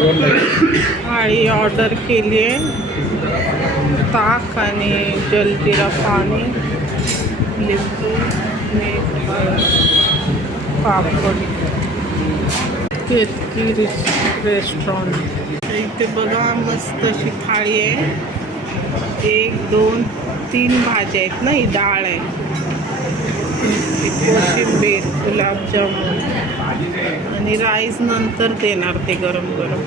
थाळी ऑर्डर केली आहे. ताक आणि जलजिरा पाणी, लिंबू, मीठ, पापड. केतकी रेस्टॉरंट. इथे बघा मस्त अशी थाळी आहे. 1 2 3 भाज्या आहेत ना, ही डाळ आहे, कोशिंबीर, गुलाबजामुन आणि राईस नंतर देणार ते गरम गरम.